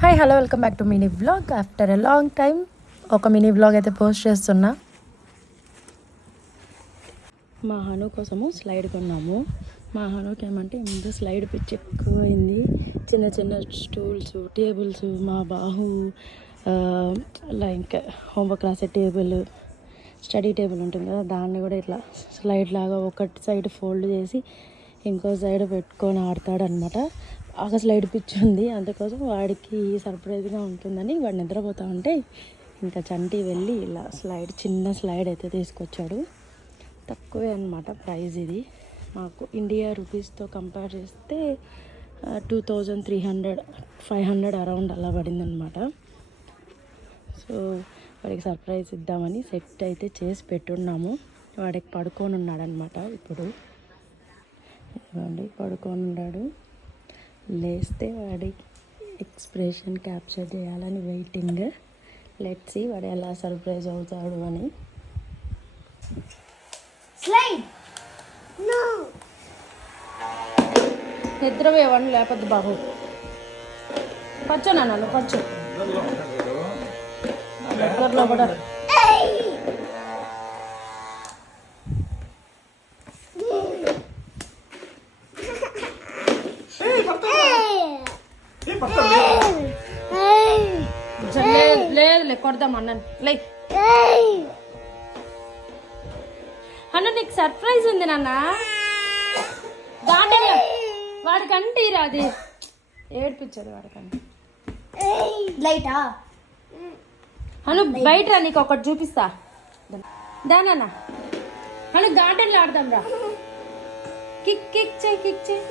Hi hello welcome back to mini vlog. After a long time ఒక mini vlog అయితే post చేస్తున్నా. మా హను కోసము స్లైడ్ కొన్నాము. మా హనుకి ఏమంటే ముందు స్లైడ్ పిచ్చి ఎక్కువైంది. చిన్న చిన్న స్టూల్స్, టేబుల్స్, మా బాహు లైక్ హోంవర్క్ రాసే టేబుల్, స్టడీ టేబుల్ ఉంటుంది కదా, దాన్ని కూడా ఇట్లా స్లైడ్ లాగా ఒకటి సైడ్ ఫోల్డ్ చేసి ఇంకో సైడ్ పెట్టుకొని ఆడతాడనమాట. బాగా స్లైడ్ పిచ్చి ఉంది. అందుకోసం వాడికి సర్ప్రైజ్గా ఉంటుందని వాడు నిద్రపోతా ఉంటే ఇంకా చంటి వెళ్ళి ఇలా చిన్న స్లైడ్ అయితే తీసుకొచ్చాడు. తక్కువే అనమాట ప్రైస్. ఇది మాకు ఇండియా రూపీస్తో కంపేర్ చేస్తే 2300 500 అరౌండ్ అలా పడిందనమాట. సో వాడికి సర్ప్రైజ్ ఇద్దామని సెట్ అయితే చేసి పెట్టున్నాము. వాడికి పడుకొని ఉన్నాడనమాట. ఇప్పుడు పడుకొని ఉన్నాడు. లేస్తే వాడి ఎక్స్ప్రెషన్ క్యాప్చర్ చేయాలని వెయిటింగ్. లెట్స్ సీ వాడు ఎలా సర్ప్రైజ్ అవుతాడు అని. నిద్రపోయేవాడిని లేకపోతే బాబు పచ్చో నాన్న పచ్చు దగ్గరలో కూడా లేదు కొడదాం అన్నాను. లే అన్న నీకు సర్ప్రైజ్ ఉంది నాన్న. దాంట్లో వాడికంటే రాది ఏడిపించాడు వాడికంటే. లైటా అను బయట రా, నీకు ఒకటి చూపిస్తా. దానన్నా అను గార్డెన్లో ఆడదాం రా. కిక్ కిక్ చేయి, కిక్ చేయి.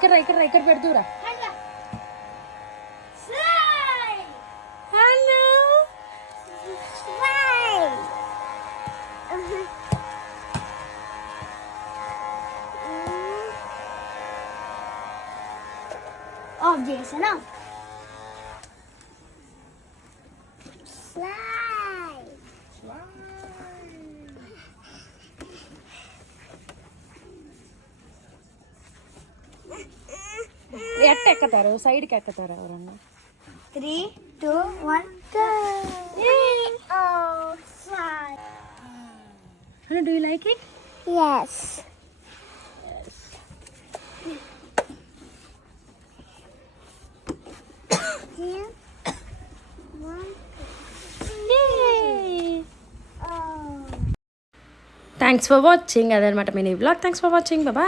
ఇక్కడ పెడుతురా. ఆఫ్ చేసానా? ఎట్ట ఎక్కుతారు? సైడ్కి ఎక్కుతారు ఎవరన్నా? 3, 2, 1 Do you like it? Yes. Thanks for watching. అదనమాట mini vlog. Thanks for watching. Bye.